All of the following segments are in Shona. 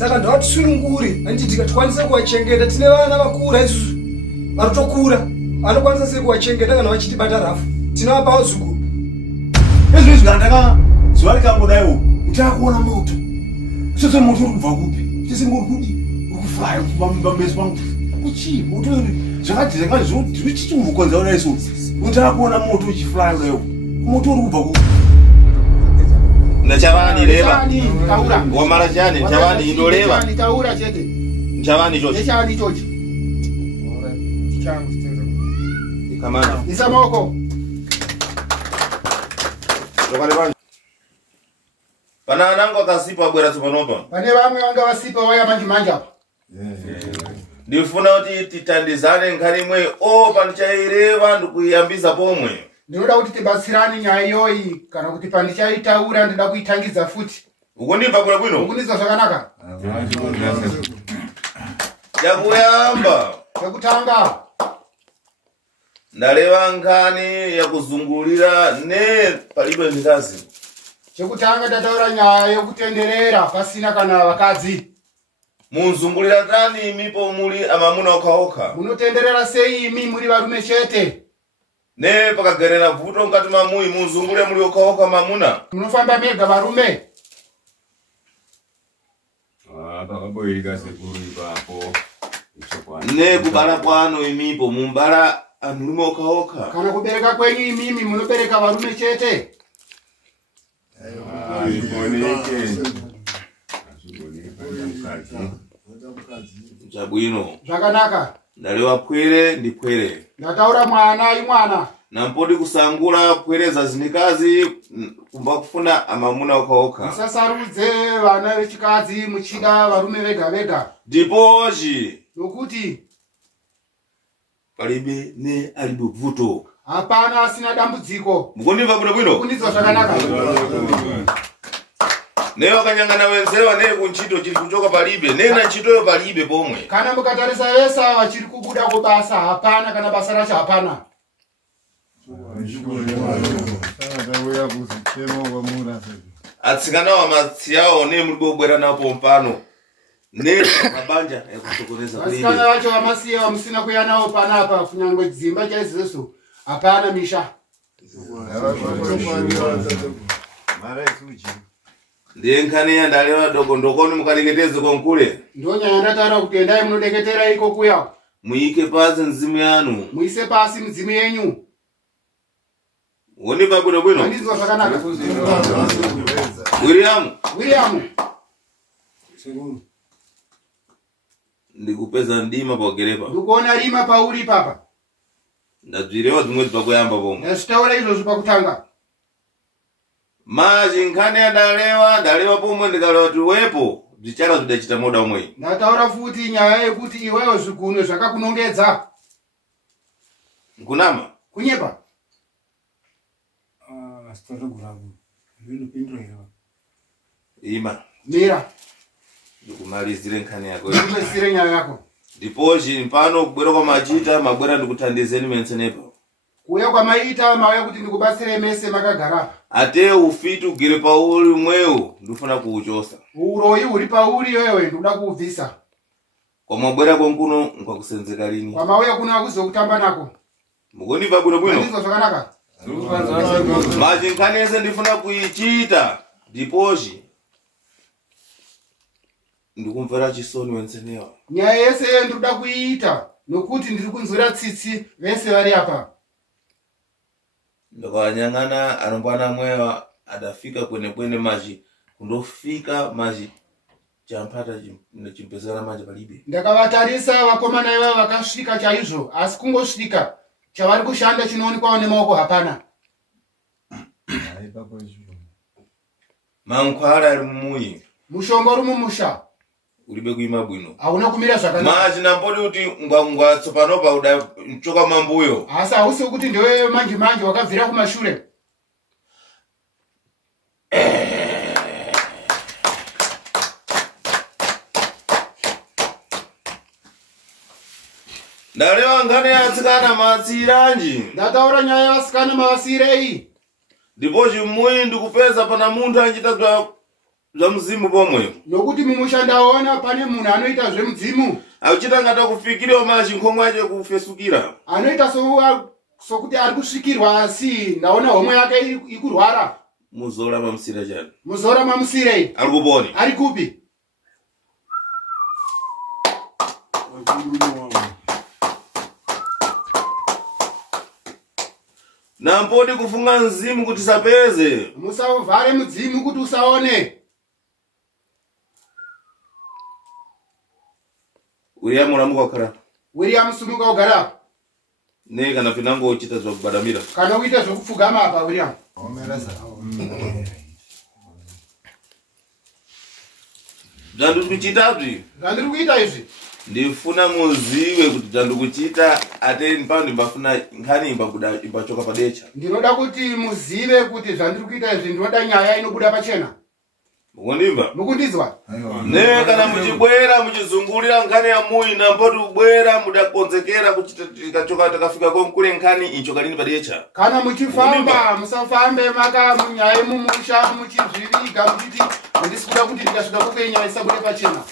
Saka ndawati sunungure anditi tikatwanisa kuwachengeta tine vana vakura isusu varotokura anokwanisa sei kuwachengeta kana vachitibata rafu tinovapawo zukuru. Ezvi zvandaka zuva rikangodaiwo ndaakuona moto sese moto uri kubva kupi sese ngori kudi uri kufaya pameso pangu kuchii moto zvakadzireka zvichichimukonza ona isu ndaakuona moto uchiflaya kudaiwo moto uri kubva kupi Chavani reva. Taura. Wamara chani chavani indoreva. Taura chete. Chavani chochi. Chani chochi. Changu stero. Kamanda. Isamoko. Lokale banje. Pana nangu akasipa bwera tsopanopa. Pane vamwe vanga vasipa waya manje apa. Ndifuna kuti titandizane nkhani imwe pandichaireva ndikuyambisa pomwe. Ndinoda kuti tibatsirane nyaya iyoyi kana kuti pandichaitaura ndida kuitangidza futi. Ukundimva bwino? Ukunizwa zvakanaka? Yakuyamba. Yakutanga. Ndareva nkhani yakuzungulira ne palibe ndikazi. Chekutanga ndataura nyaya yokutenderera pasina kana vakadzi. Munzungulira tani imipo muli amamuna okhaokha. Munotenderera sei imi muri varume chete? Ne pakagerera bvuto ngati mamuyi munzungulire muli okhaokha mamuna. Munofamba mega varume. pakaboyika sekuru ipapo ne kubala kwano imipo mumbala anurume okhaokha. Kana kubereka kwenyu imimi munobereka varume chete? Chabwino. Zvakanaka. Ndalewa pwere ndipwere. Ndataura mwana imwana. Nampodi kusangula pwere za zinikazi kumba kufuna amamuna okhaokha. Musasarudze vana vechikadzi muchida varume vega vega. Ndipoji. Nokuti palibe ne alibe bvuto. hapana asina dambudziko. Mukundimva bwino? Kundizwa zvakanaka. Ne wakanyangana wenzewa ne kunchito chiri kuchoka palibe nena nchitoyo palibe pomwe. Kana mukatarisa vesa vachiri kubuda kubasa hapana kana basa racho hapana. Atsikana wa matsiao ne mulibobwera napo mpano. Ne mabanja yakusokoneza kulibe. Asikana vacho vamasiya vamusina kuya nawo panapa kunyangwe dzimba chaizoso hapana misha. Ndiye nkhani yandalewa ndokoni mukareketeze konkule. Ndo nyaya ndataura kuti endai munodeketera iko kuya. Muike pasi mzimu yanu. Muise pasi mzimu yenyu. Wondimva bwino? Ndizwa zvakanaka. William. Ndikupeza ndima pagerepa. Ndikuona rima pauri papa. Ndabvirewa dzimwe dzakuyamba pomwe. Ndazvitaura izvozvo pakutanga. Maji nkhani ndalewa pomwe ndikalewa kuti wepo zvichara zvidachita moda umwe. Ndataura futi nyaya yekuti iwewe zvigunwe zvakakunongedza. Kunama? Kunyepa. Ima. Mira. Ndikumalizire nkhani yako. Ndikumalizire nyaya yako. Ndipoji mpano kubwera kwa machita mabwera ndikuthandizeni mensenepo. Kuya kwa maita mauya kuti ndikubatsire mese makagara. Ate ufiti ugere pauri umwewo ndifuna kuuchosa. Uroyi uri pauri wewe ndoda kuubvisa. Kwa mabwera konkuno nkwakusenzeka lini. Kwa mauya kuna akuzokutamba nako. Mukundimva bwino? Ndizwa zvakanaka. Maji nkhani yese ndifuna kuichita ndipoji ndikumvera chisoni wensenewa. Nyaya yese ndoda kuiita nokuti ndiri kunzwira tsitsi vese vari apa. Ndakanyangana anombana mwewa adafika kwene maji kundofika maji champata chimpezana maji palibe. Ndakavatarisa vakomana ivavo vakasvika chaizvo asi kungosvika chavari kushanda chinoonekwa nemaoko hapana. Mankhwala ari mumuyi. Mushonga uri mumusha. Ulibe kuima bwino. Hauna kumira zvakanaka. Maji nampodi kuti ngwangwa tsopanopa uda mchoka mambuyo. Asi hausi kuti ndiwe manje wakabvira kumashure. Ndalewa ngane atsikana matsiranji. Ndataura nyaya yasikana mavasirei. Ndipo chimwe ndikupeza pana munthu anchita Zva muzimu pomwe. Nokuti mumushandaona pane munhu anoita zvemudzimu. Auchita ngata kufikira machinkomwe acho kufesukira. Anoita sokuti ari kusvikirwa asi ndaona homwe yake ikurwara. Muzora mamusira chani. Muzora mamusire. Ari kuponi. Ari kupi? Nampodi kufunga mzimu kuti sapeze. Musavhare mudzimu kuti usaone. William uramuka wakara. William sumuka ugara. Ne kana pinango uchita zvokubadamira. Kana uita zvokupfugama apa William. Zvandu kuchitazvi. Zvandiri kuita izvi. Ndifuna muzive kuti zvandu kuchita ateni pano mbafuna ngani imbabuda imbachoka padecha. Ndinoda kuti muzive kuti zvandiri kuita izvi ndinoda nyaya inobuda pachena. Mukundimva? Mukundizwa? Ne kana muchibwera muchizungulira ngani ya muina mpoti ubwera mudakonzekera kuchita tikachoka takafika komkule ngani icho kalini padecha. Kana muchifamba musafambe maka munyaya mumusha muchizviviga muchiti ndisikuda kuti ndikasvika kupenyaya isabude pachena.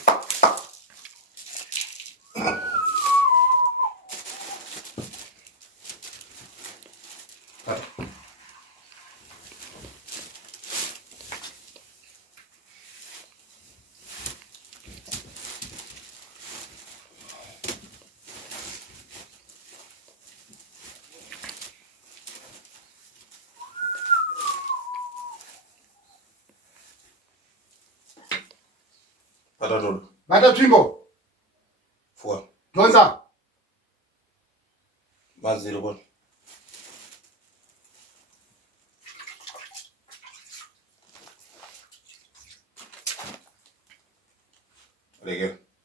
Patatodo. Bata twimbo. Fua. Donza. Maziro kon.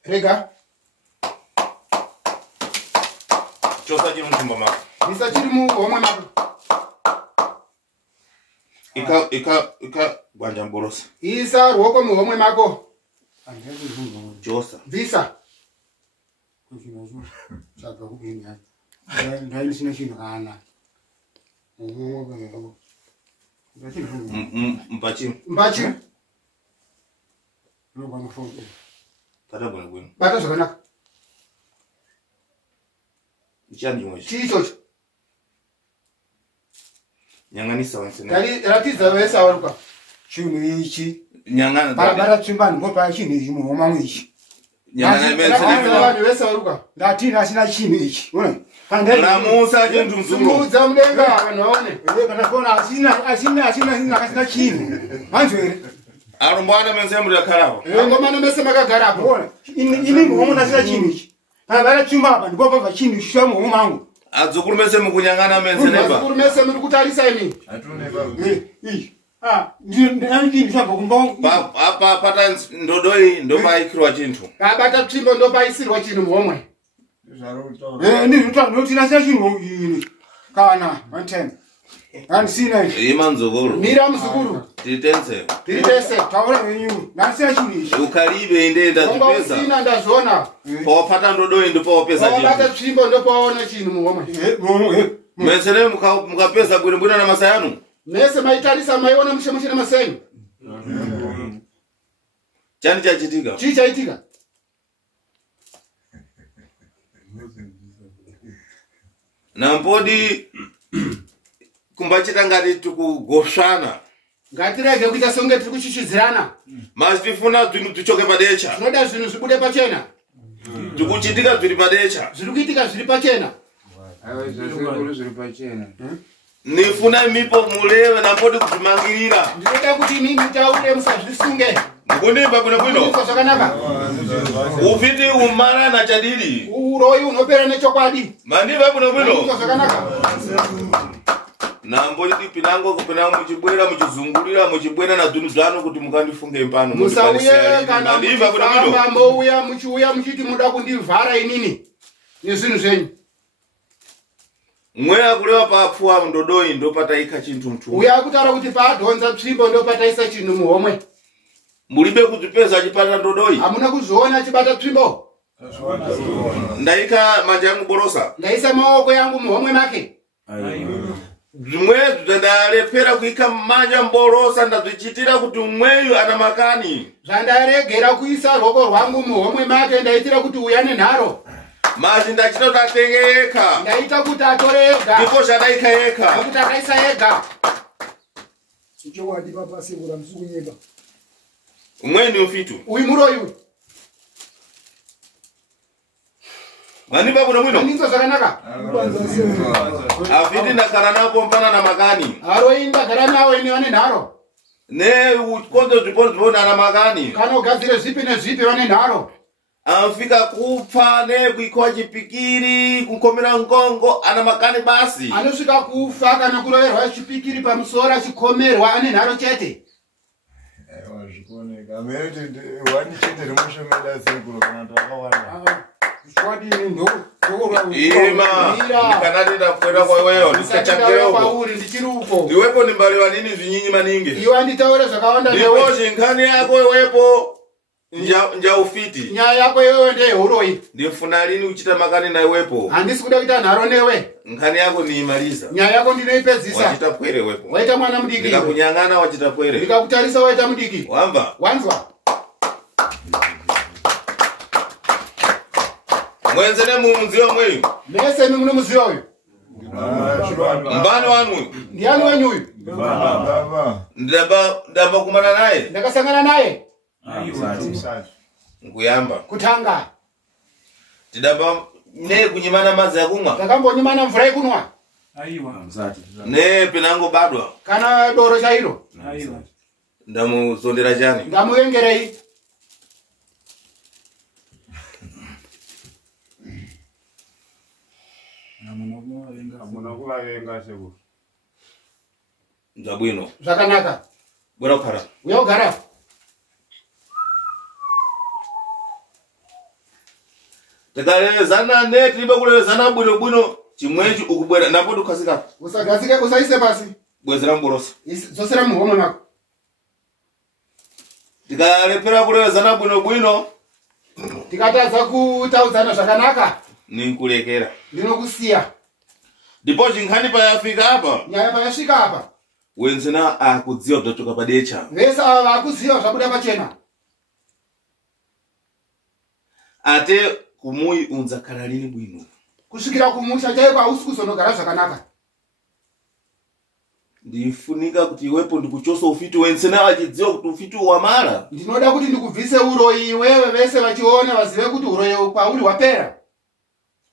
Rega. Chosa chiri mutumba mako. Isa chiri muhomwe mako. Ika gwanja mborosa. Isa ruoko muhomwe mako. Chosa. Visa. Chaka kubenya. Ndai sina chino kana. Mpachi. Mbachi. Nobana phone. Tata bwana kwenu. Bata zvakanaka. Ichandi mwechi. Chichocho. Nyanganisa wansena. Dali ratiza wesa waruka. Chino ichi. Nyangana. Bara tsimbani ngopa chino ichi muhoma mwichi. Nyangana Ratiza wesa waruka. Ndatina sina chino ichi. Unaona? Ramusa chendu mzuro. Sumudza mudenga vanoone. Kana kona asina kasina chino. Manzwere. Arumbwana menze muri yakarawo. Ngomana mese makagara hapo. Unaona? Ini muhoma nasina chino ichi. Kana bara tsimba apa ngopa pa chino ichi sha muhoma wangu. Adzukuru mese mukunyangana menze neba. Adzukuru mese muri kutarisa imi. Atune baba. Ndishamba kumbo. Apa pata ndodoi ndomaikirwa chintu. Kabata tsvimbo ndopaisirwa chinhu muhomwe. Notina chino ini. Kana 110. And sina ichi. Imanzogoro. Mira muzukuru. Titense. Tiritese. Taura wenyu. Nasina chino ichi. Ukalibe indenda Konga tipeza. usina ndazvona. Pawapata ndodoi ndopawapeza Kabata chintu. tsvimbo ndopaona chinhu muhomwe. Mesere mukapeza bwinobwina na masayanu. Mese maitarisa maiona mushemushe namasenyu. Chani chachitika. Chii chaitika? Nampodi kumbachita ngati tikugosvana. Ngatirege kuita songe tiri kuchichidzirana. Masitifuna zvinhu tichoke padecha. Tinoda zvinhu zvibude pachena. Tikuchitika zviri padecha. Zviri kuitika zviri pachena. Nifuna mipo muleve nampodi kuzvimangirira. Ndinoda kuti imi mutaure musazvisunge. Mukundimba bwino. Ndiko zvakanaka. Ufiti umara na chadiri. Uroyi unopera nechokwadi. Mandimba Ndiko bwino. zvakanaka. Nampodi tipinango kupinango muchibwera muchizungulira muchibwera na zvinhu zvanu kuti mukandifunge pano. Musauye kana Mandimba bwino. muchifamba mouya muchiuya muchiti muda kundivhara inini nezvinhu zvenyu. Mweya kureva papfuwa ndodoi ndopataika chintu mtu. Uya kutaura kuti padhonza tsvimbo ndopataisa chinhu muhomwe. Mulibe kuzvipeza chipata ndodoi. Hamuna kuzviona chibata tsvimbo. Ndaika manja yangu borosa. Ndaisa maoko yangu muhomwe make. Zimwezo zandalepera kuika mmanja mborosa ndazvichitira kuti umweyu ana makani. Zvandaregera kuisa ruoko rwangu muhomwe make ndaitira kuti uyane nharo. Mazi ndachita kuti atenge eka. Ndaita kuti atore ega. Ndipo zvadaika eka. Nokuti akaisa ega. Chichowadi papa sibura msukunyeba. Umweni ufitu. Uyu muroyu. Manipa kuno mwino. Ndinzo zvakanaka. Afiti ndakara napo mpana na makani. Aroi ndagara nawo ine vane nharo. Ne ukonzo zvipona ana makani. Kana ugadzire zvipi nezvipi vane nharo. Amfika kupfa ne kuikoa chipikiri kukomera ngongo ana makani basi. Anosvika kufa kana kuroverwa chipikiri pamusoro achikomerwa ane nharo chete. Aiwa zvikoneka. Meriti wani chete rimushomeda sekuru kana takawanda. Shwadi ndo ndorwa. Ima. Kanati ndakwenda kwa wewe ndikachakira uko. Pauri ndichirupo. Iwepo nimbaliwa nini zvinyinyi maningi. Iwa nditaure zvakawanda newe. Ndipo chinkani yako iwepo nja ufiti. Nyaya yako iwewe ndehuroi. Ndifuna lini uchita makani na iwepo. Handisi kuda kuita nharo newe. Nkani yako niimaliza. Nyaya yako ndinoipedzisa. Wachita pwere wepo. Waita mwana mudiki. Ndikakunyang'ana wachita pwere. Ndikakutarisa waita mudiki. Wamba. Wanzwa. Mwenzene mumuziwa mweyu. Mese mimi munomuziva uyu. Mbani wanu. Ndiani wenyu uyu? Ndamba kumana naye. Ndakasangana naye. Nkuyamba. Kutanga. Tidamba ne kunyimana mazi ya kumwa. Takambonyimana mvura yekunwa. Aiwa. Ne penango badwa. Kana doro chairo. Aiwa. Ndamuzondera chani. Ndamuyengerei. Munokulavenga sekuru. Ndabwino. Zvakanaka. Bwera kugara. Uya kugara. Takalezana ne tiribe kulezana bwino chimwechi ukubwera napo tukasika. Usagadzike usaise pasi. Bwezera mborosa. Zosera muhomo mako. Tikalepera kulezana bwino Tikatadza kutaudzana zvakanaka. ninkulekera. Ndinokusiya. Ndipo chinkhani payafika apa. Nyaya payasvika apa. Wenzena akudziwa kutoka padecha. Vese ava vakuziva zvabuda pachena. Ate kumui unzakara lini bwino. Kusvikira kumusha chaiko hausi kuzonogara zvakanaka. Ndifunika kuti iwepo ndikuchosa ufiti wenzena achidziwa kuti ufiti wamara. Ndinoda kuti ndikubvise uroyi iwewe vese vachiona vazive kuti uroyi kwauri hwapera.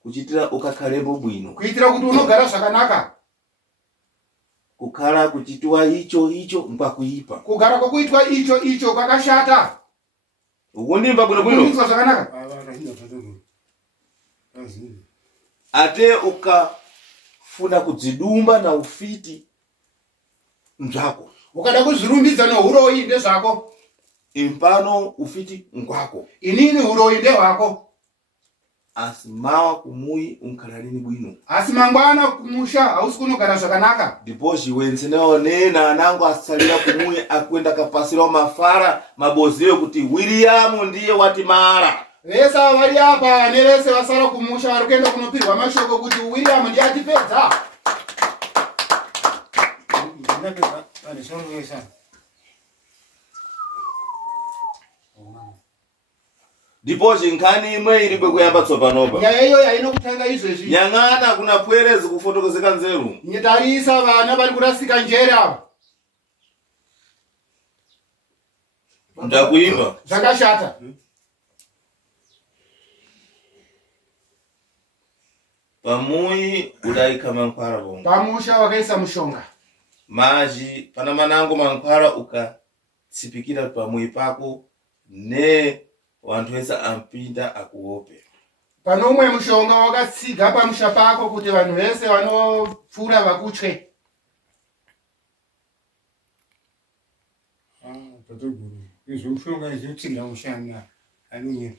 Kuchitira ukakhalebo bwino. Kuitira kuti unogara zvakanaka. Kukhala kuchitwa icho mpakuipa. Kugara kwakuitwa icho kwakashata. Ukundimba bwino. Kunzwa zvakanaka. Ate ukafuna kudzidumba na ufiti mzvako. Ukada kuzvirumbidza neuroyi ndezvako. Impano ufiti ngwako. Inini uroyi ndehwako. Asimawa kumui unkhalalini bwino. Asi mangwana kumusha hausi kunogara zvakanaka. Ndipo chiwenzenewo nena anango asalira kumui akwenda kapasira mafara maboziwe kuti William ndiye wati mara. Vese vari apa nevese vasara kumusha vari kuenda kunopirwa mashoko kuti William ndiye atipedza. Ndipo chinkhani imwe iri kwekuyamba tsopanopa. Nyaya iyoyo hainokutanga izvezvi. Nyang'ana kuna pwerezi kufotokozeka nzeru. Tarisa vana vari kurasika njere ava. Ndakuimba. Zvakashata. Pamui udaika mankwara bongo. Pamusha wakaisa mushonga. Maji pana manango mankwara ukatsipikira pamui pako ne wantu vese ampinda akuope. Panomwe mushonga wakatsiga pamusha pako kuti vanhu vese vanopfuura vakutye. Izvomushonga izvotsigira mushana anonyera.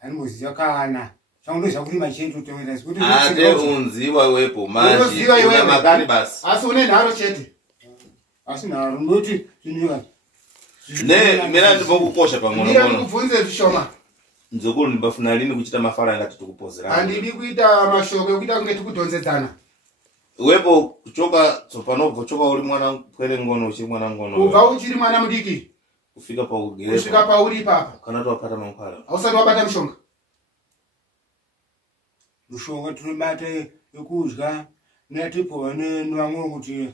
Anoziva kana. Changoziva kuti machendo tomerasi kuti ate unziwa wepo maji una makani basi. Asi une nharo chete. Asi nharo ndoti zvinowa. Ne mina ndibokukosha pamwe Ndira ndikubvunze zvishoma. Nzokuru ndibafuna lini kuchita mafara ngati tikupozera. Handidi kuita mashoko ekuita kunge tikudhonzedzana. Wepo kuchoka tsopano kuchoka uri mwana kwere ngono uchi mwana ngono. Ubva uchiri mwana mudiki. Kufika pa ugereza. Kusvika pauri papa. Kana twapata mankwala. Ausati wabata mushonga. Mushonga tunobata yekudya natipo nevamwe kuti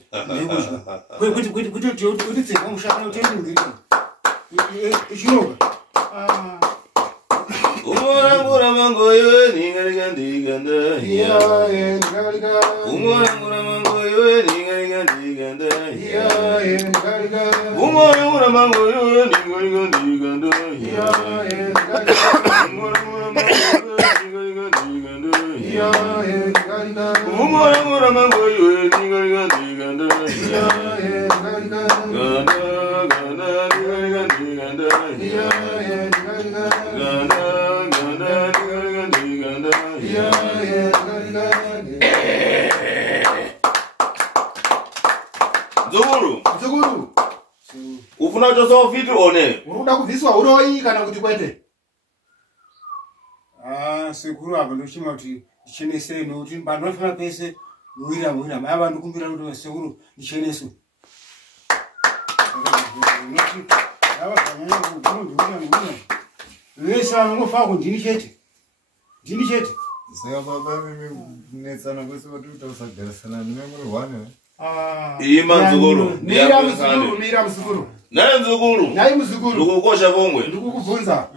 ndekudya. Kuti tsenga mushaka utendingirira. Ichinoka. Umora mangoyo ningalika ndiganda. Yeah, ngalika. Umora mangoyo ningalika ndiganda. Yeah, ngalika. Umora mangoyo ningalika ndiganda. Yeah, ngalika. Umora mangoyo ningalika ndiganda. Yeah, ngalika. Umora mangoyo ningalika ndiganda. Yeah, ngalika. Ganda ningalika ndiganda. Yeah, ngalika. Nzukuru. Ufuna kuchosa ufiti one. Uruda kubviswa uroi kana kuti kwete? Sekuru apa ndochima kuti ndichenese nokuti bandofana pese muwira maya ndikumbira kuti sekuru ndicheneso. Noti ava kanyanya kuti vese vanongofaa kuti ndini chete. Saka baba mimi netsana kwese vatuita usagarisana nemuri hwane. Ima nzukuru. Mira mzukuru. Naye nzukuru. Naye mzukuru. Ndikukosha pomwe. Ndikukubvunza.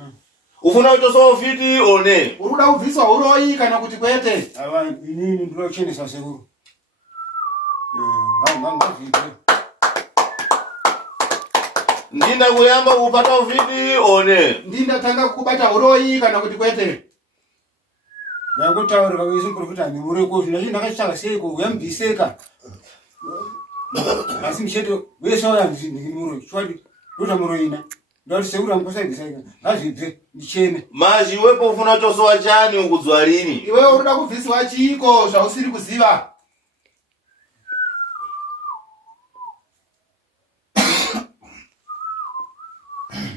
Ufuna kuchosa ufiti one. Uruda kubviswa uroi kana kuti kwete? Ava inini ndoda kuchenesa sekuru. Ngazviite. Ndinda kuyamba kupata ufiti one. Ndindatanga kubata uroi kana kuti kwete? Ngakutaurira kwese profita nimureko zvino ndakachitsvaga seiko uyambiseka. Asi mcheto wese waya ndimuro chwadi ndota muroina. Ndati sekuru amposaidisa ngazvibve ndichene. Mazhi wepo ufuna kuchosa chani ukudzwa lini? Iwe uruda kubviswa chiko zvausiri kuziva.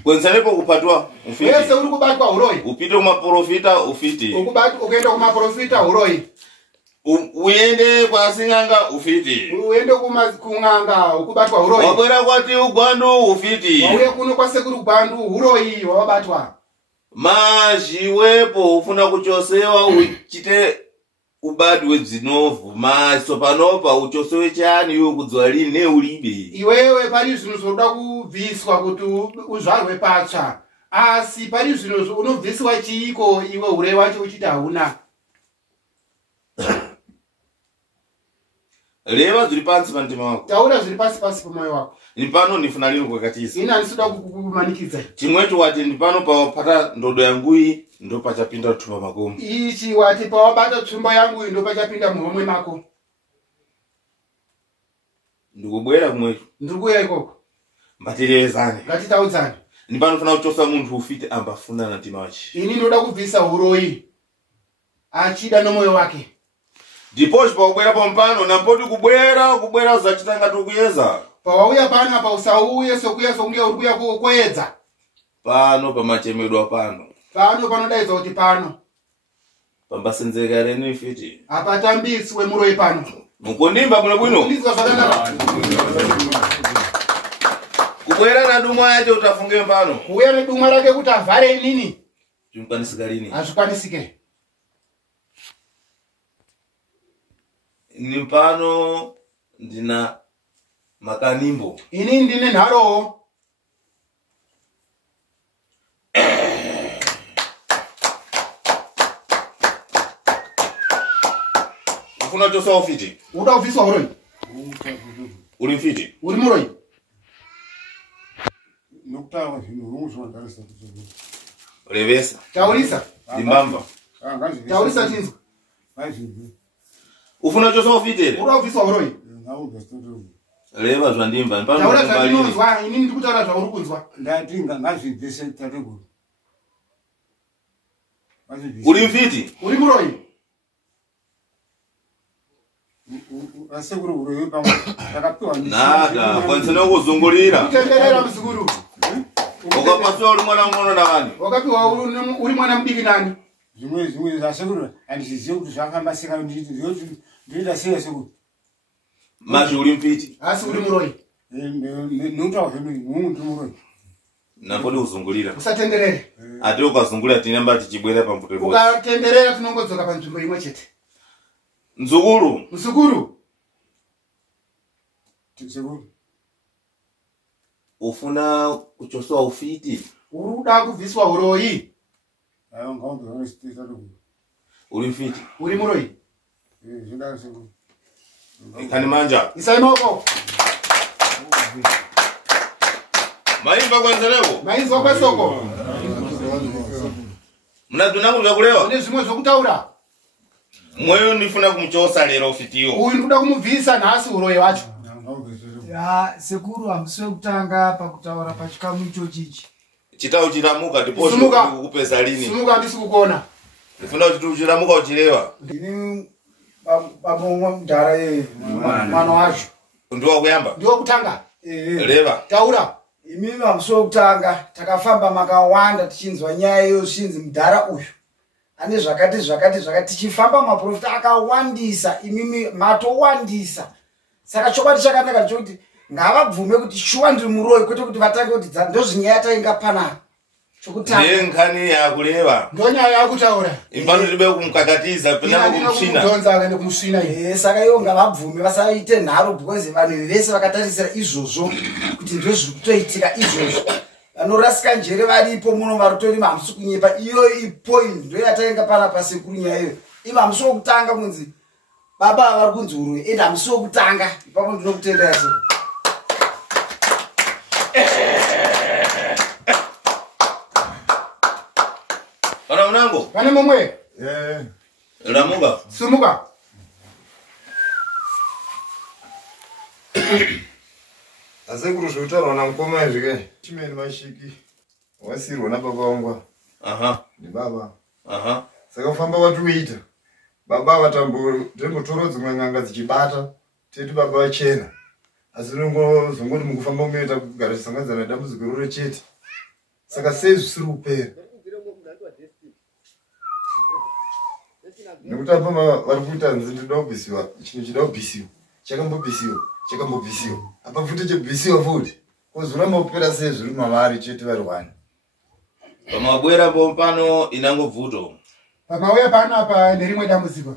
Kwenzanepo kupatwa ufiti. Wese uri kubatwa uroi. Upite kumaprofita ufiti. Ukaenda kumaprofita uroi. Uende kwa sing'anga ufiti. Uende kung'anga ukubatwa uroi. Wabwera kwati ugwandu ufiti. Wauye kuno kwa sekuru gwandu uroi wabatwa. Mazhi wepo ufuna kuchosewa uchite ubadi wedzinovu. Maso panopa uchosewe chani iwe kudzwa lini neulibe. Iwewe pari zvinhu zvoda kubviswa kuti uzvarwe patsva. Asi pari zvinhu unobviswa chiiko iwe urei wacho uchiti hauna. Leva zviri pansi pantima wako. Taura zviri pasi pasi pamoyo wako. Ndipano ndifuna lino kwakatiza. Ina ndisuda kukumanikidza. Chimwecho wati ndipano pawapata ndodo yangu iyi ndo pachapinda thumba makomo. Ichi wati pawabata tsvimbo yangu ndo pachapinda muhomwe mako. Ndikubwera kumwecho. Ndikuya ikoko. Mbatirezane. Ngatitaudzane. Ndipanofuna kuchosa muntu ufiti ambafuna natima wachi. Ini ndoda kubvisa uroi. Achida nomoyo wake. Ndipochi pawabwera pampano nampoti kubwera zachitanga tukuyeza. Pawauya pano pausauye sokuya songe uri kuya kuedza. Pano pamachemedwa pano. Pano panodaidza kuti pano. Pambasenzeka reni fiti. Apatambiswe muroi pano. Mukondimba muna bwino. Ndizwa zvakanaka. Kubwera na dumwa yacho utafunge pano. Kuya nedumwa rake kuti avhare nini? Zvimukwanisika lini? Hazvikwanisike. Ni pano ndina makanimbo. Ini ndine nharo. Ufuna kuchosa ufiti? Uda kubviswa uroi. Uri mfiti? Uri muroi. Nokutaura zvinhu zvondarisa. Revesa. Taurisa. Dimbamba. Taurisa chinzwa. Ngazvibve. Ufuna kuchosa ufiti ere? Uda kubviswa uroi. Reva zvandimba. Taura zvandinonzwa, ini ndikutaura zvauri kunzwa. Ndati ngazvibve setateguru. Uri mfiti? Uri muroi. Asekuru uroi pamwe takapiwa Nada, kwanisana kuzungulira. Kutenderera muzukuru. Ukapaswa uri mwana ngono nani? Wakapiwa uri mwana mudiki nani? Zvimwe asekuru handizvizivi kuti zvakamba seka ndinoita sei sekuru. Mashi uri mfiti. Asi uri muroi. Nutaura muntu muroi. Napodi uzungulira. Usatenderere. Ati ukazungulira tinamba tichibwera pambuto ipo. Ukatenderera tinongodzoka panzvimbo imwe chete. Nzukuru. Msukuru. Tsekuru. Ufuna kuchoswa ufiti. Uruda kubviswa uroi. Ayo ngombe unositisa lo. Uri mfiti. Uri muroi. Zvinda sekuru. Kani manja. Isai maoko. Maimba kwanza leo. Maizwa kwa soko. Mnazunangu vyakulewa. Une zvimwe zvokutaura. Mweyo nifuna kumchosa lero ufitiyo. Uyu ndikuda kumubvisa nhasi uroi wacho. Ya sekuru hamswe kutanga pakutaura pachikamu ichochichi. Chita uchiramuka tiposhi kukupesa lini. Sumuka handisi kukona. Nifuna uchiramuka uchilewa. Ndini babomwa mudhara ye mwana wacho. Ndiwa kuyamba. Ndiwo kutanga. Leva. Taura. Imimi hamswe kutanga takafamba makawanda tichinzwa nyaya yoshinzi mudhara uyu. Ane zvakati tichifamba maprofita akawandisa imimi matowandisa. Saka chokwadi chakanaka chokuti ngavabvume kuti shuwa ndiri muroi kwete kuti vatange kuti ndozvinyaya tainga panapa. Chokutanga. Ndiye nkhani yakuleva. Ndonyaya yakutaura. Impano tibe kumkakatiza pena kumshina. Ndonza akane kumshina iyi. Saka iwo ngavabvume vasaite nharo because vanhu vese vakatarisira izvozvo kuti ndozviri kutoitika izvozvo. Vanorasika njere varipo muno varutori mamsu kunyepa iyo ipoint ndo yatainga panapa sekuru nyaya iyo. Iva hamsi wokutanga kunzi baba vari kunzi uroi ende hamsi wokutanga ipapo ndinokutendera sekuru. Pana unango? Pane mumwe. Ramuka. Sumuka. Asekuru zvutaurwa namukoma izvike. Chimeni mashiki. Wasirwa nababa wangu. Aha. Ni baba. Aha. Saka ufamba watuita. Baba vatambotora dzimwe n'anga dzichibata. Teti baba vachena. Asi zongoti mukufamba umeita kugara chisanganidzana nedambudziko rore chete. Saka sei zvisiri kupera. Nekuti apa vari kuita nzi ndinoda kubvisiwa. Chinhu chida kubvisiwa. Chakambobvisiwa. Apa futi chibvisiwa futi. Kozoramba kupera sei zviri mavari chete vari wani. Pamabwera pompano inango bvuto. Pamauya panapa nerimwe dambudziko.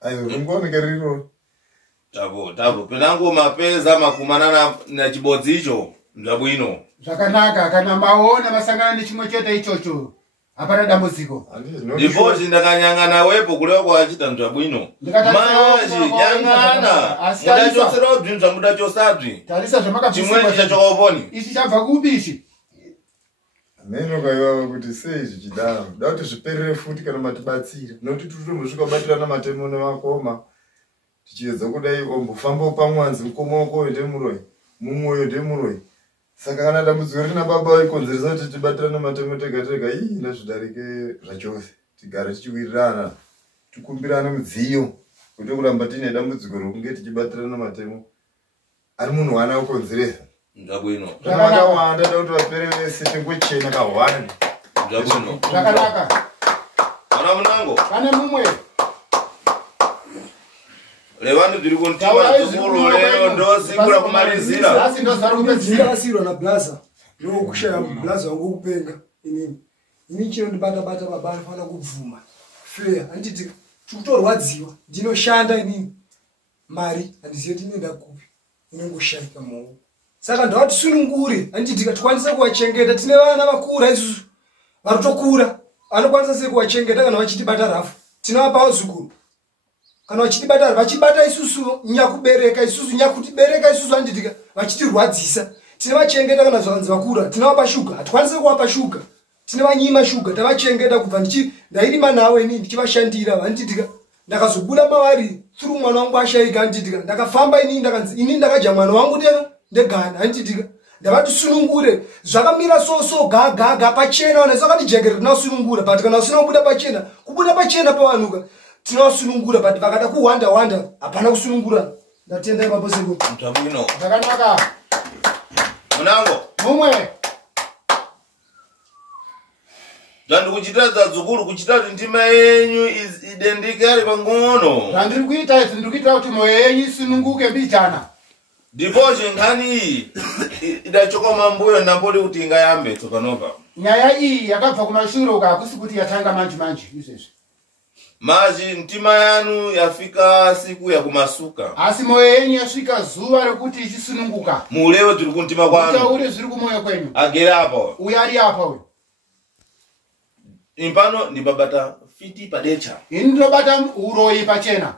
Ayo ringooneka riro. Tabo. Penango mapeza makumanana na chibodzi icho ndabwino. Zvakanaka kana maona masangana nechimwe chete ichocho. Hapana dambudziko. Ndipo ndakanyanga nawepo kulewa kwachita ndabwino. Maji nyangana. Mudachotsera ubvinza mudachosabvi. Tarisa zvamakabviswa. Chimwe chachokoponi. Ichi chabva kupi ichi? Meno kaiwa kuti sei zvichidaro. Da kuti zviperere futi kana matibatsira. Nokuti tiritombosvika kubatirana matemo nevakoma. Tichiedza kudai ombofamba pamwanzi mukoma wako ndemuroi. Mumwoyo ndemuroi. Saka kana dambudziko rina baba vaikonzeresa kuti tibatirane matemo tega ndazvidarike zvachose. Tigare tichiwirirana. Tikumbirane mudziyo. Kuti kuramba tine dambudziko rokunge tichibatirana matemo. Ari munhu wana kukonzeresa. Ndabwino. Zvakawanda kuti vapere vese tengochena kahwani. Ndabwino. Zvakanaka. Pana munango. Pane mumwe. Levando ndiri kuntima zukuru leo ndo sikula kumalizira. Asi ndo zari kupedzira. Ndasirwa na blaza. Ndiko kushaya blaza wangu kupenga. Ini chiro ndibata baba anofana kubvuma. Fair anditi tukutorwadziwa. Ndinoshanda inini. Mari andiziye kuti inoenda kupi. Inongoshayika maoko. Saka ndawati sunungure anditi tikwanisa kuwachengeta tine vana vakura isusu. Varutokura. Anokwanisa sei kuwachengeta kana vachitibata rafu. Tinowapa zukuru. Kana vachitibata vachibata isusu nyakubereka isusu nyakutibereka isusu anditika vachitirwadzisa. Tine vachengeta kana zvakanzi vakura. Tinowapa shuga. Hatikwanisi kuwapa shuga. Tine vanyima shuga tavachengeta kubva ndairima nawe inini ndichivashandira vanditika ndakazobuda mavari through mwana wangu ashayika anditika ndakafamba inini ndakadya mwana wangu ndegana anditika ndavati sunungure zvakamira so gaga pachena vanhu vakatijekerera tinasunungura but kana usina kubuda pachena pavanhuka tinasunungura but vakada kuwanda hapana kusunungura ndatenda ipapo seko Ndabwino. Zvakanaka. Munango. Mumwe. Ndikuchita dzadzukuru kuchita kuti ndima yenyu idendike ari pang'ono. Zvandiri kuita izvi ndiri kuitira kuti moyo yenyu isununguke mbichana. Ndipoche nkhani iyi idachokoma mbuyo ndamboti kuti ingayambe tsopanopa. Nyaya iyi yakabva kumashure uko hakusi kuti yatanga manje izvezvi. Maji mtima yanu yafika siku ya kumasuka. Asi moyo yenyu yasvika zuva rekuti ichisununguka. Mulewe turi kuntima kwanu. Mutaure zviri kumoyo kwenyu. Agere apa. Uyo ari apa uyu. Impano ndibabata fiti padecha. Ini ndinobata uroyi pachena.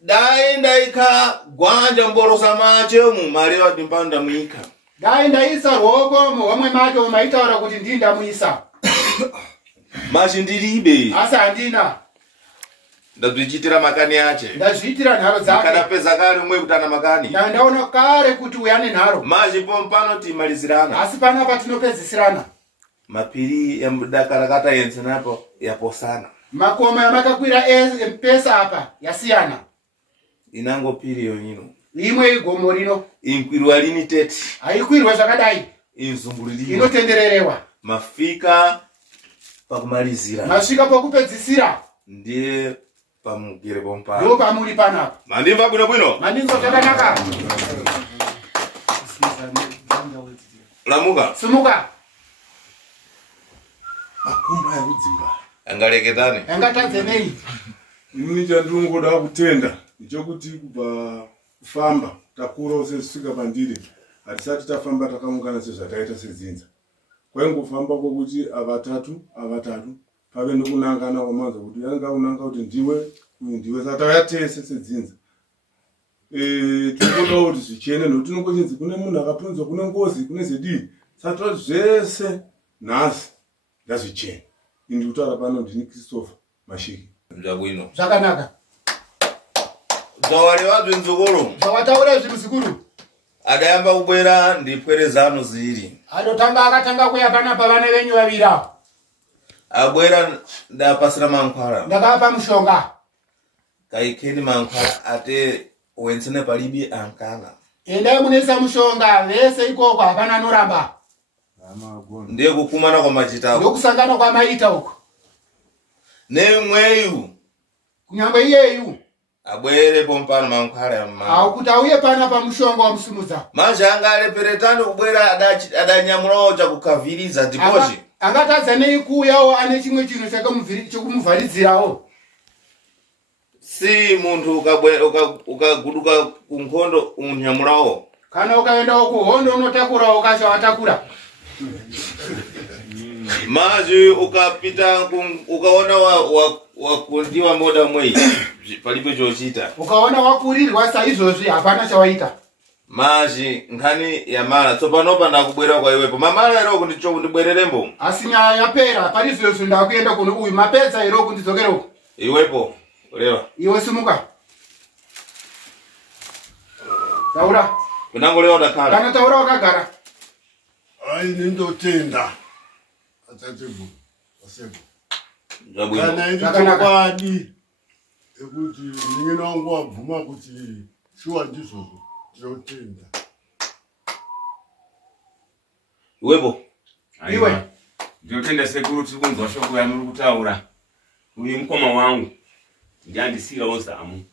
Dai ndaika gwanja mborosa mache mumalewa timpano ndamuika. Dai ndaisa ruoko muhomwe make umaitaura kuti ndii ndamuisa. Machi ndiribe. Asi handina. Ndazvichitira makani ache. Ndazviitira nharo dzake. Kadapedza kare umwe kuti ana makani. Ndaona kare kuti uya nenharo. Machi pompano timalizirana. Asi panapa tinopedzisirana. Mapiri yamudakarakata yenzenapo yaposana. Makoma yamakakwira pesa apa yasiyana. Inango piri yonyino. Imwe igomo rino. Inkwirwa lini teti. Haikwirwa zvakadai. Inzunguliriwa. Inotendererewa. Mafika pakumalizira. Masvika pakupedzisira. Ndiye pamugere pompano. Ndo pamuri panapa. Mandimva bwino. Mandinzwa zvakanaka. Lamuka. Sumuka. Akumba yakudzimba. Angaleketane. Angatadze nei. Ini chandinongoda kutenda nchokuti kubva kufamba takura usesvika pandiri hatisati tafamba takaungana sezvataita sedzinza. Kwaingofamba kwokuti avatatu pave nokunangana kwamanza kuti yanga unanga kuti ndiwe saka tayatese sedzinza. Tinoda kuti zvichene nokuti tinongochinzi kune munhu akapunzwa kune ngozi kune zedii saka zvese nhasi ndazvichene. Ini kutaura pano ndini Christopher Mashiki. Zvabwino. Zvakanaka. Zvawarewa zvenzokoro. Zvawataura zvinhu zvikuru. Adayamba kubwera ndipwerezano ziri. Akatanga kuya panapa vana venyu vavira. Abwera ndapasira mankhwala. Ndakapa mushonga. Kaikeni mankhwala ate wensene palibi ankana. Endai munesa mushonga vese ikoko hapana noramba. Ndiye kukumana kwa machitako. Ndokusangana kwa maita uko. Nemweyu. Kunyangwe iyeyu. Abwere pompano mankhwala ya mama. Akuti auye pana pamushonga wa musumudza. Manje anga aleperetano kubwera adanyamulawo chakukavhiriza ndipochi. Angatadza nei kuyawo ane chimwe chinhu chokumuvharidzirawo. Si muntu ukaguduka kunkhondo unyamulawo. Kana ukaendawo kuhondo unotakurawo kacho atakura. Maji ukapita ukaona wakundiwa moda mwei palipo chochita. Ukaona wakurirwa saizvozvi hapana chawaita. Maji nkhani ya mara tsopanopa ndakubwera kwa iwepo. Mamala ero kundibwererembo. Asi nyaya yapera pari zvozvo ndakuenda kuno uyu mapedza ero kundidzokera uko. Iwepo leva. Iwe simuka. Taura. Kunangolewa ndakhala. Kana taura wakagara. Ai nindotenda. Atatibu. Asebo. Zvabwino. Kana indikwadi ekuti ndingena wangu wabvuma kuti shuwa ndizvozvo ndinotenda. Iwepo. Iwe. Ndinotenda sekuru tiri kunzwa shoko yamuri kutaura. Uyu mukoma wangu ndiandisirawo zamu.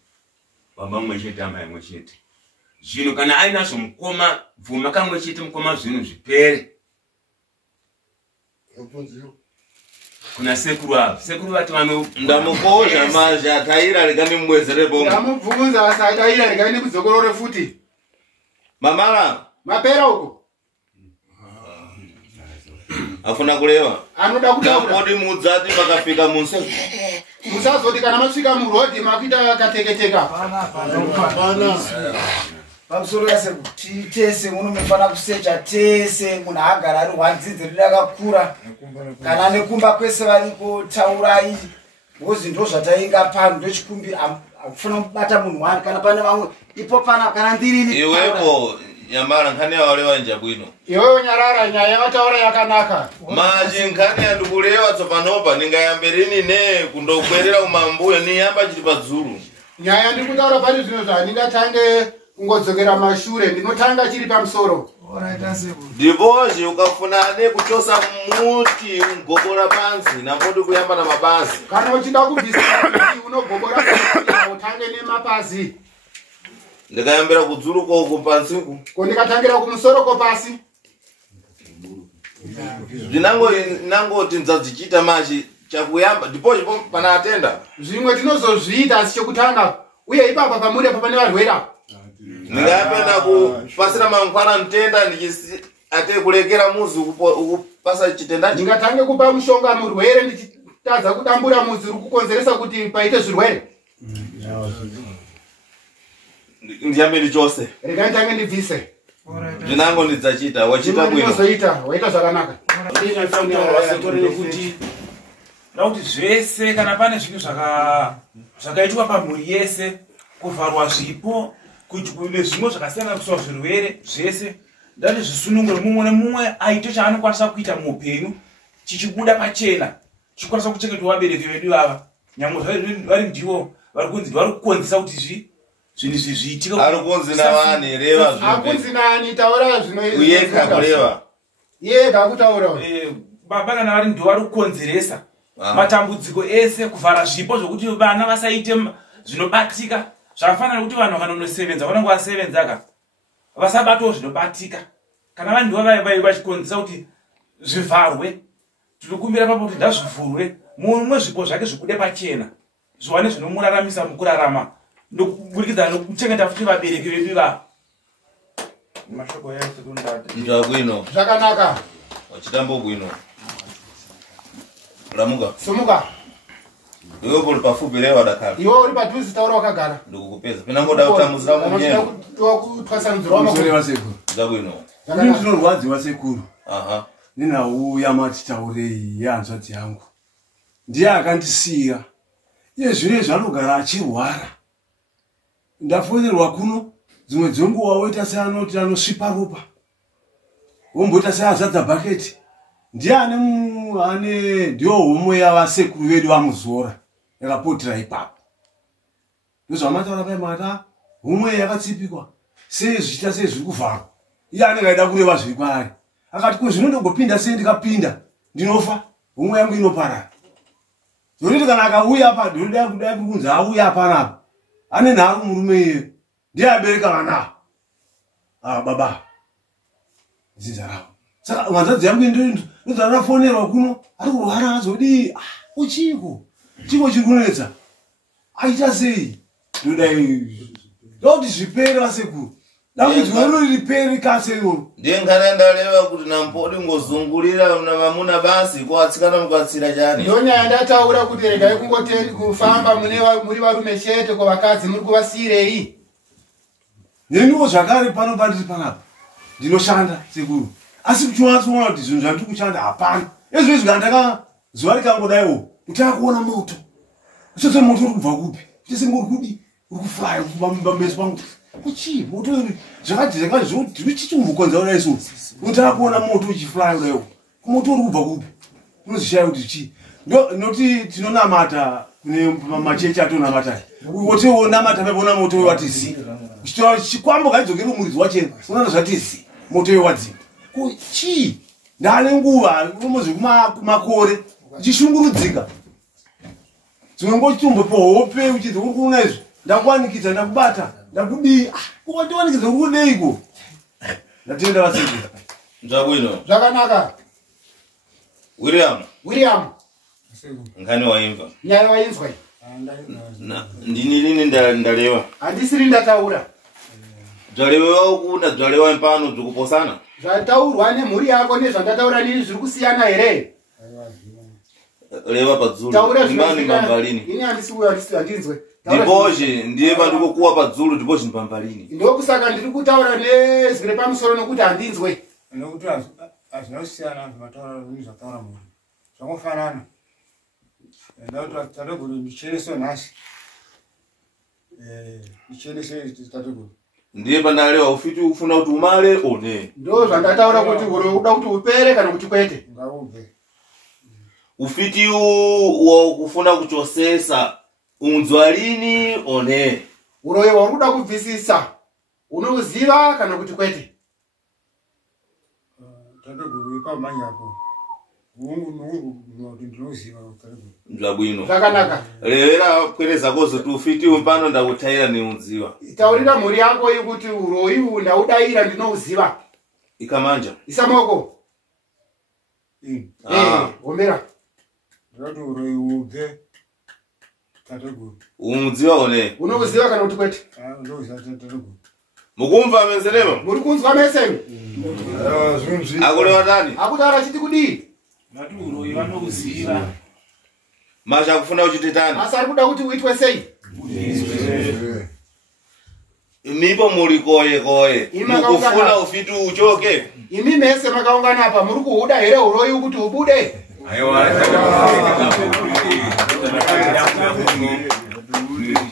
Baba mumwe chete amai mumwe chete. Zvino kana ainazvo mukoma bvuma kamwe chete mukoma zvinhu zvipere. Kuna sekuru ava. Sekuru vati vano Ndamukozha maji ataira likani mbwezere bongo. Ndamubvunza asi ataira likani kudzokorore futi. Mamala. Mapera uko. Afuna kulewa. Anoda kutaura. Ndapoti mudzati pakafika munse. Musazoti kana masvika murodhi makuita kateketeka. Pana. Pamusoro yase kuti tese munomufana kusecha tese munhu agara ari wandzidzi ridakakura kana nekumba kwese variko taurai ngozi ndo zvatainga pano ndochikumbi akufuna kubata munhu wani kana pane vamwe ipo pana kana ndirini Iwepo nyamara nkhani yawarewa njabwino. Iwewe nyarara nyaya yavataura yakanaka. Maji nkhani yandikulewa tsopanopa ndingayamberini ne kundobwerera umambuyo niyamba chiti padzulu. Nyaya ndikutaura pari zvino zvandingatange kungodzokera mashure ndinotanga chiri pamusoro. Alright asekuru. Ndipozhe ukafunane kuchosa muti ungobora pansi napoti kuyamba na mapazi. Kana uchida kubvisa muti unogobora pansi utange nemapazi. Ndikayambira kudzuluko uko pansiku. Ko ndikatangira kumusoro ko pasi. Ndinangoti ndzadzichita machi chakuyamba ndipozhe pana atenda. Zvimwe tinozozviita asi chokutanga uye ipapa pamuri apa pane varwera. Ndingayapenda kupasira mangwana mtenda ndichisi ate kulekera muzi ukupasa chitenda. Ndingatange kupa mushonga murwere ndichitadza kudambura muzi uri kukonzeresa kuti paite zvirwere. Ndiyambe ndichose. Regai ndange ndibvise. Ndinango ndidzachita wachita bwino. Ndinozoita waita zvakanaka. Kuti kuti zvese kana pane zvinhu zvakaitwa pamhuri yese kuvharwa zvipo kuti kune zvimwe zvakasiyana kuswa zvirwere zvese ndati zvisunungure mumwe nemumwe aite chaanokwanisa kuita muupenyu chichibuda pachena chikwanisa kuchengetwa vabereki vedu ava nyamwe vari ndivo vari kukonzesa kuti zvinhu izvi zviitike. Ari kunzi navani reva zvino. Akunzi nani taura zvino izvi. Uyeka kureva. Yega kutaura. Baba kana vari ndivo vari kukonzeresa matambudziko ese kuvhara zvipo zvokuti vana vasaite zvinobatika zvakafanana kuti vanhu vakanonosevenza vanenge vasevenzaka vasabatawo zvinobatika kana vanhu ndivo vachikonzesa kuti zvivharwe. Tinokumbira papo kuti ndazvivhurwe mumwe zvipo zvake zvibude pachena zviwane zvinomuraramisa mukurarama ndokuburikidza nokuchengeta futi vabereki vedu va mashoko yasekundati ndabwino zvakanaka wachitambo bwino ramuka somuka iwe uri pafupi reva dakara iwe uri padhuze taura wakagara ndikukupedza pinangoda kutamuzira munyendo tokutwasanudzira vasekuru ndabwino kuti ndinorwadziwa sekuru aha ninauya mati taurei yehanzvadzi yangu ndiye akandisiya iye zvino zvanogara achirwara ndafonerwa kuno dzimwe dzenguva woita seanoti anosvipa ropa womboita seazadza bhaketi ndiye ndiyo homwe yavasekuru vedu vamuzora yakapotera ipapo ndozvamataura paimata homwe yakatsipikwa sei zvichita sei zviri kuvharwa iye anenge aida kureva zviri kwaari akati ko zvinondongopinda sei ndikapinda ndinofa homwe yangu inoparara zvoriti kana akauya apa ndinodai kunzi auya apanapa ane nharo murume iye ndiye abereka vana baba dzinza ravo saka mhanzadzi yangu ndozvarafonerwa kuno ari kurwara azodii uchiko chiko chiri kunetsa aita sei ndodai zvipere vasekuru dambudziko ripere kasero ndingana ndareva kuti nampodi ngozungulira na vamuna basi kwatsikana mukatsira chani ndonyaya ndataura kuti regai kungoteri kufamba muri varume chete kwavakadzi muri kuvasiyirei neniwo zvakare pano pandiri panapa ndinoshanda sekuru asi kuchiwatsoona kuti zvinhu zvandiri kushanda hapana ezvo zvika zuva rikangodaiwo kuti akuona moto usose moto uri kubva kupi uchese ngori kudi uri kuflya pameso pangu kuchii moto zvakati zviri chichimbokonza kudai so kuti akuona moto uchiflya kudaiwo kumoto uri kubva kupi unozishaya kuti chii noti tinonamata kune machechi atonamata wotionamata pepona moto wewatizi chikwambo kaidzokere muridzi wachena unoona zvatizi moto wewadzima chii ndane nguva unomozvekumakore uchishungurudzika dzimwe ngochitombopa hope uchidzi uri kuona izvi ndakuwanikidza ndakubata ndakudii kuwatiwanikidza uri kudeiko ndatenda vasekuru ndabwino zvakanaka William ngani waimva nyaya wainzwa ndini lini ndaleva handisiri ndataura dzalewa ukunda dzalewa mpano dzikuposana zvataurwa nemhuri yako nezvandataura nini zviri kusiyana here leva padzulu taura imani pambalini ini handinzwe ndibozhe ndiye vandikukuwa padzulu ndibozhe ndipambalini ndokusaka ndiri kutaura nezvire pamusoro nokuti handinzwe nokuti hazvinosiyana zvataura nezvataura munhu zvangofanana tateguru michereso nhasi michereso tateguru ndiye pandalewa ufiti ufuna kuti umale one ndo zvandataura kuti uda kuti upere kana kuti kwete ngaubve ufiti wakufuna kuchosesa unzwa lini one uroyi wauri kuda kubvisisa Unoziva kana kuti kwete? Tateguru ipamanyapo. Ndinoziva tateguru. Zvabwino. Zvakanaka. Revera kwereza kozo tufiti umpano ndakutaira neudziva. Taurira mhuri yako yekuti uroyi ndaudaira ndinouziva. Ikamanja. Isamoko. Ombera. Ndati uroyi ubve tateguru. Umudziva one. Unoziva kana kuti kwete? Ndoziva tateguru. Mukumva menzerema? Muri kunzwa mese? Akureva tani? Akutaura chiti kudii? Ndati uroyi vanouziva. Masha kufuna uchite tani? Asi ari kuda kuti uitwe sei? Mipo muri koye. Mukufuna ufiti uchoke. Imi mese makaungana apa muri kuhuda here uroyi kuti ubude? Aiwa,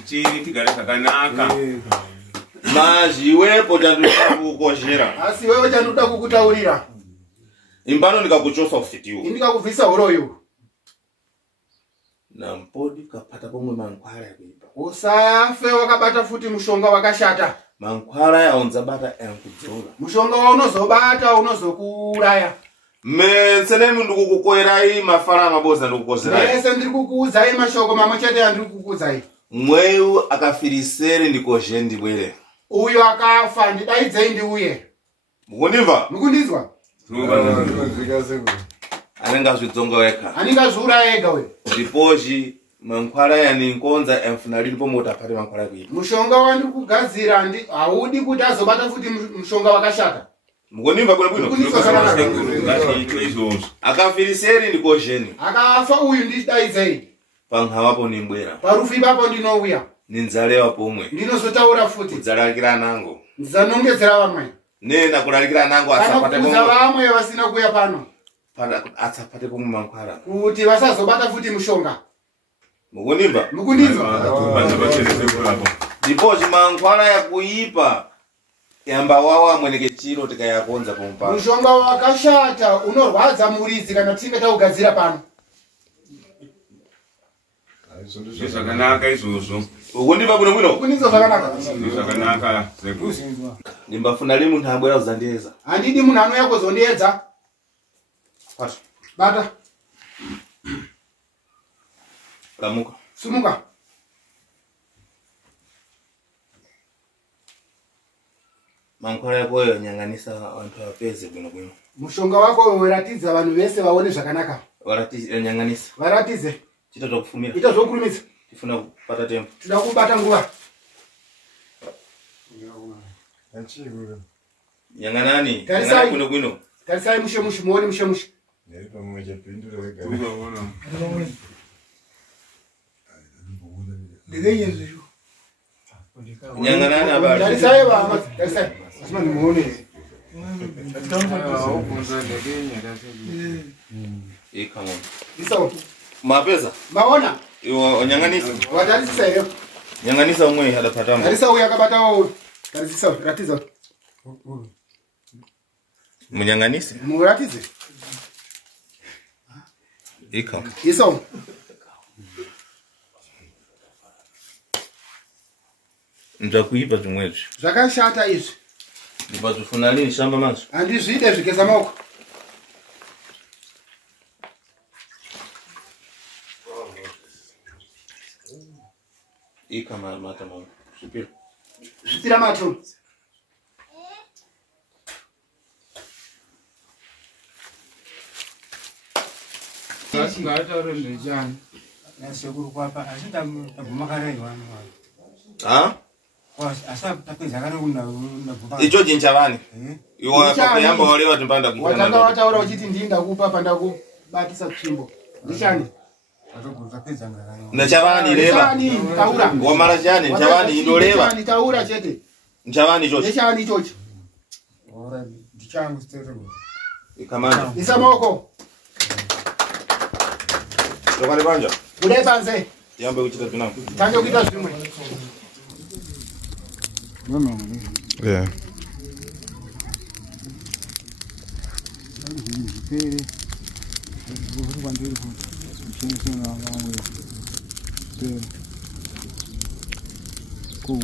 chini tigare zvakanaka. Mazhiwepo chandoda kukoshera. Asi wewe chandoda kukutaurira. Imbano ndikakuchosa ufitiwo. Ndikakubvisa uroyi. Nampodi kapata pomwe mankwara yakuipa. Usafe wakabata futi mushonga wakashata. Mankwara yaunzabata yankudzola. Mushonga waunozobata unozokuuraya. Mensene mundu kukukoerai mafara maboza ndikukozerai. Mese ndiri kukuudzai mashoko mamwe chete andiri kukuudzai. Mweyu akafirisere ndikozhe ndibwere. Uyo akafa ndidaidzei ndiuye. Mukundimva? Mukundizwa? Anenga zvidzonga weka. Aningazviuraya ega we. Ndipozhi mankwara yaninkonza emfuna rilipo mota pari mankwara kuipa. Mushonga wandiri kugadzira haudi kuti azobata futi mushonga wakashata. Mukundimva bwino? Akafirisere ndikozheni. Akafa uyu ndidaidzei. Panhawapo nimbwera. Parufu ipapo ndinouya. Ninzalewa pomwe. Ndinozotaura futi. Kudzalakira nango. Ndizanongedzera vamwe. Nenda kulalikira nango asapate pomwe. Kana kuudza vamwe vasina kuya pano. Atsapate pomwe mankwara. Kuti vasazobata futi mushonga. Mukundimva? Mukundizwa? Ndipozhi mankwara yakuipa. Yamba wawa mweneke chiro tikayakonza pomupano. Mushonga wakashata unorwadza muridzi kana tinge taugadzira pano. Zvakanaka izvozvo. Ukundimva bwino? Ukundizwa zvakanaka. Zvakanaka sekuzi. Ndimbafuna ri munhu abwera kuzandiedza. Handidi munhu anouya kuzondiedza. Kwata. Bata. Lamuka. Sumuka. Mankwara yako yanyanganisa vantu vapeze bwino. Mushonga wako weratidza vanhu vese vaone zvakanaka. Varatidze yanyanganisa. Varatidze. Chita zvokufumira. Ita zvokurumidza. Tifuna kupata tempo. Tida kubata nguva. Yanganani. Tarisai bwino. Tarisai mushe muone mushe. Yanganani abari. Tarisai baba. Tarisai. Asima nimuone. Come on. Isawo. Mapesa. Maona. Iwo nyanganisa. Watarisisa hiyo. Nyanganisa umwe hadapatamo. Tarisa uya akabata wao. Tarisisa ratiza. Munyanganisi. Muratize. Ika. Isawo. Ndakuipa zvimwezvi. Zvakashata izvi. Ndipazvifuna lini shamba mazvo. Handizvide zvigeza maoko. Ika mata mama. Zvipira. Zvipira mato. Asingataure ndechani. Nasekuru kwapa asindagumakarewa. Ha? Asapapedza kana kunda. Icho chinchavani. Iwo pakuyamba waleva timbanda kumukana. Watanga wataura uchiti ndinda kupa pandakubatisa tsvimbo. Ndichani? Atogutapedza ngarayo. Ndachavani reva. Taura. Wamara chani nchavani indoreva. Ndichani taura chete. Nchavani chochi. Ndichani chochi. Ora ndichangu stereo. Ikamanda. Isa maoko. Tokane banja. Budai panze. Yambe kuchita zvinapo. Tange kuita zvimwe. Yeah. Cool.